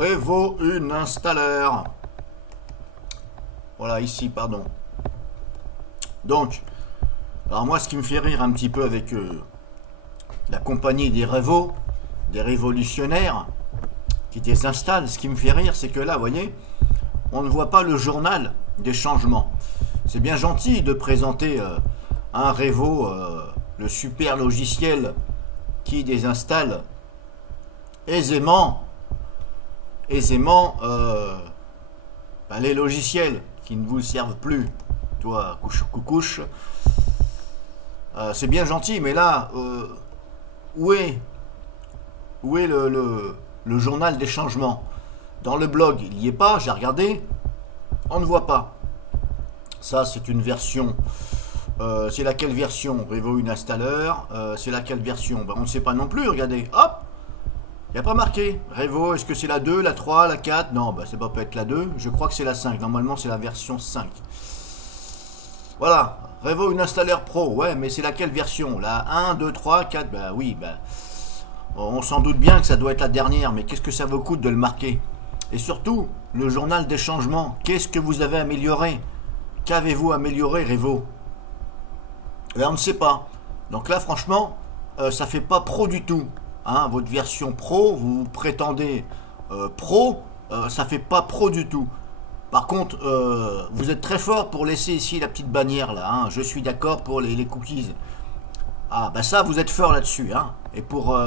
Revo une installeur. Voilà, ici, pardon. Donc, alors moi, ce qui me fait rire un petit peu avec la compagnie des Revo, des révolutionnaires qui désinstallent, ce qui me fait rire, c'est que là, vous voyez, on ne voit pas le journal des changements. C'est bien gentil de présenter un Revo, le super logiciel qui désinstalle aisément les logiciels qui ne vous servent plus. Toi, couche. C'est bien gentil, mais là, où est le journal des changements? Dans le blog, il n'y est pas, j'ai regardé, on ne voit pas. Ça, c'est une version. C'est laquelle version? Revo une installeur. C'est laquelle version? On ne sait pas non plus, regardez. Hop! Il n'y a pas marqué. Revo, est-ce que c'est la 2, la 3, la 4? Non, ça peut être la 2. Je crois que c'est la 5. Normalement, c'est la version 5. Voilà. Revo une installeur pro. Ouais, mais c'est laquelle version? La 1, 2, 3, 4? Oui, on s'en doute bien que ça doit être la dernière. Mais qu'est-ce que ça vous coûte de le marquer? Et surtout, le journal des changements. Qu'est-ce que vous avez amélioré? Qu'avez-vous amélioré, Revo? On ne sait pas. Donc là, franchement, ça fait pas pro du tout. Hein, votre version pro, vous prétendez pro, ça fait pas pro du tout. Par contre, vous êtes très fort pour laisser ici la petite bannière là. Hein, je suis d'accord pour les cookies. Ah, ça, vous êtes fort là-dessus. Hein, et pour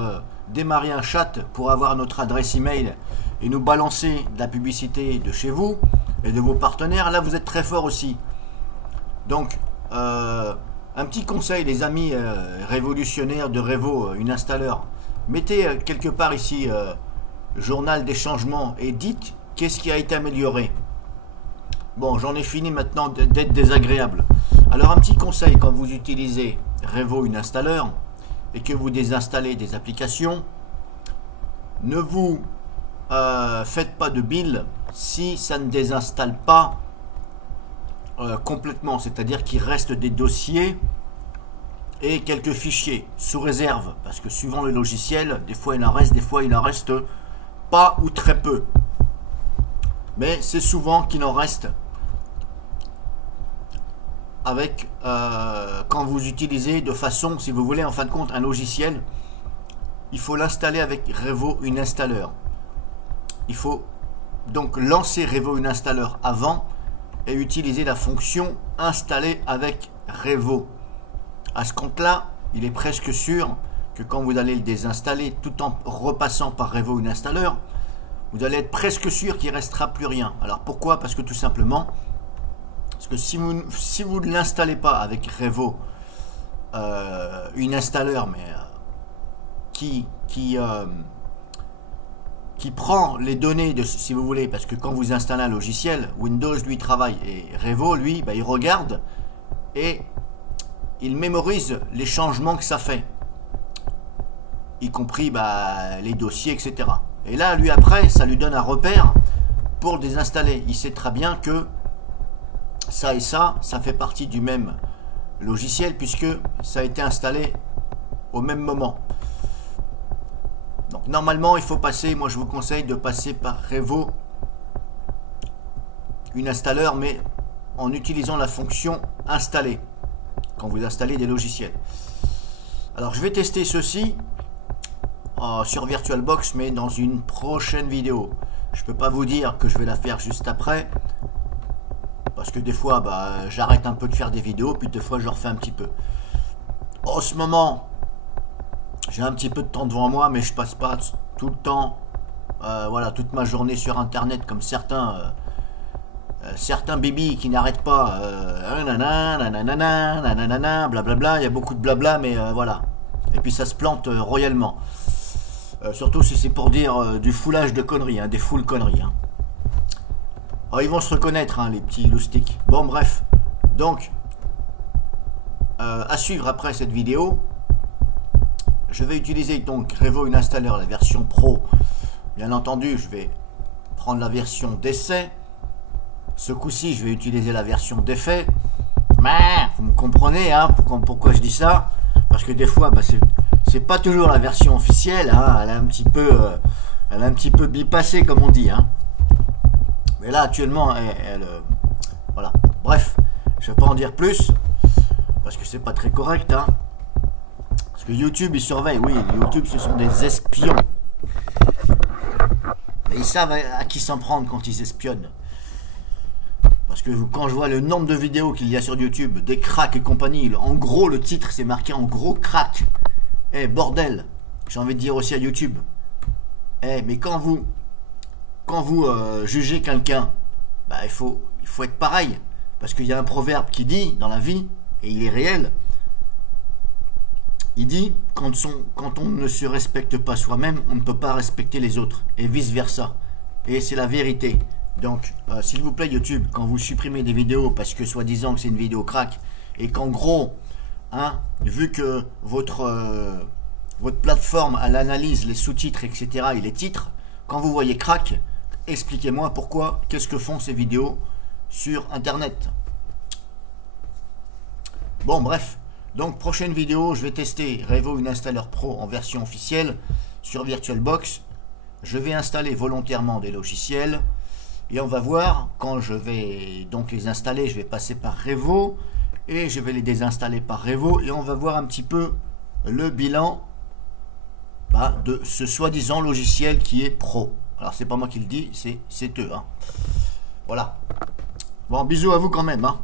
démarrer un chat, pour avoir notre adresse email et nous balancer de la publicité de chez vous et de vos partenaires, là, vous êtes très fort aussi. Donc, un petit conseil, les amis révolutionnaires de Revo, une installeur. Mettez quelque part ici journal des changements et dites qu'est-ce qui a été amélioré. Bon, j'en ai fini maintenant d'être désagréable. Alors un petit conseil, quand vous utilisez Revo une installeur et que vous désinstallez des applications, ne vous faites pas de build si ça ne désinstalle pas complètement, c'est-à-dire qu'il reste des dossiers et quelques fichiers sous réserve, parce que suivant le logiciel, des fois il en reste, des fois il en reste pas ou très peu, mais c'est souvent qu'il en reste avec quand vous utilisez de façon, si vous voulez en fin de compte un logiciel, il faut l'installer avec Revo une installeur. Il faut donc lancer Revo une installeur avant et utiliser la fonction installer avec Revo. À ce compte-là, il est presque sûr que quand vous allez le désinstaller, tout en repassant par Revo une installeur, vous allez être presque sûr qu'il ne restera plus rien. Alors pourquoi? Parce que tout simplement, parce que si vous ne l'installez pas avec Revo une installeur, mais qui prend les données de, si vous voulez, parce que quand vous installez un logiciel, Windows lui travaille et Revo lui, il regarde et il mémorise les changements que ça fait, y compris les dossiers, etc. Et là, lui, après, ça lui donne un repère pour le désinstaller. Il sait très bien que ça et ça fait partie du même logiciel, puisque ça a été installé au même moment. Donc, normalement, il faut passer, moi je vous conseille de passer par Revo une installeur, mais en utilisant la fonction installer quand vous installez des logiciels. Alors je vais tester ceci sur VirtualBox, mais dans une prochaine vidéo. Je peux pas vous dire que je vais la faire juste après, parce que des fois j'arrête un peu de faire des vidéos, puis des fois je refais un petit peu. En ce moment j'ai un petit peu de temps devant moi, mais je passe pas tout le temps, voilà, toute ma journée sur internet comme certains bébés qui n'arrêtent pas, blablabla, il y a beaucoup de blabla, mais voilà. Et puis ça se plante royalement. Surtout si c'est pour dire du foulage de conneries, des full conneries. Alors, ils vont se reconnaître, les petits loustiques. Bon, bref. Donc, à suivre après cette vidéo, je vais utiliser donc Revo une installeur, la version pro. Bien entendu, je vais prendre la version d'essai. Ce coup-ci, je vais utiliser la version d'effet. Vous me comprenez, pourquoi je dis ça? Parce que des fois, c'est pas toujours la version officielle. Elle est un petit peu Elle a un petit peu bipassé, comme on dit, hein. Mais là, actuellement, voilà. Bref, je vais pas en dire plus, parce que c'est pas très correct, hein. Parce que YouTube, ils surveillent. Oui, YouTube, ce sont des espions. Et ils savent à qui s'en prendre quand ils espionnent. Parce que quand je vois le nombre de vidéos qu'il y a sur YouTube, des cracks et compagnie, en gros, le titre, c'est marqué en gros crack. Eh, bordel, j'ai envie de dire aussi à YouTube. Eh, mais quand vous jugez quelqu'un, bah, il faut être pareil. Parce qu'il y a un proverbe qui dit, dans la vie, et il est réel, il dit, quand on ne se respecte pas soi-même, on ne peut pas respecter les autres, et vice-versa. Et c'est la vérité. Donc, s'il vous plaît YouTube, quand vous supprimez des vidéos parce que soi-disant que c'est une vidéo crack, et qu'en gros, hein, vu que votre plateforme, elle analyse les sous-titres, etc., et les titres, quand vous voyez crack, expliquez-moi pourquoi, qu'est-ce que font ces vidéos sur Internet. Bon, bref. Donc, prochaine vidéo, je vais tester Revo Installer Pro en version officielle sur VirtualBox. Je vais installer volontairement des logiciels. Et on va voir, quand je vais donc les installer, je vais passer par Revo. Et je vais les désinstaller par Revo. Et on va voir un petit peu le bilan de ce soi-disant logiciel qui est pro. Alors, c'est pas moi qui le dis, c'est eux. Hein. Voilà. Bon, bisous à vous quand même. Hein.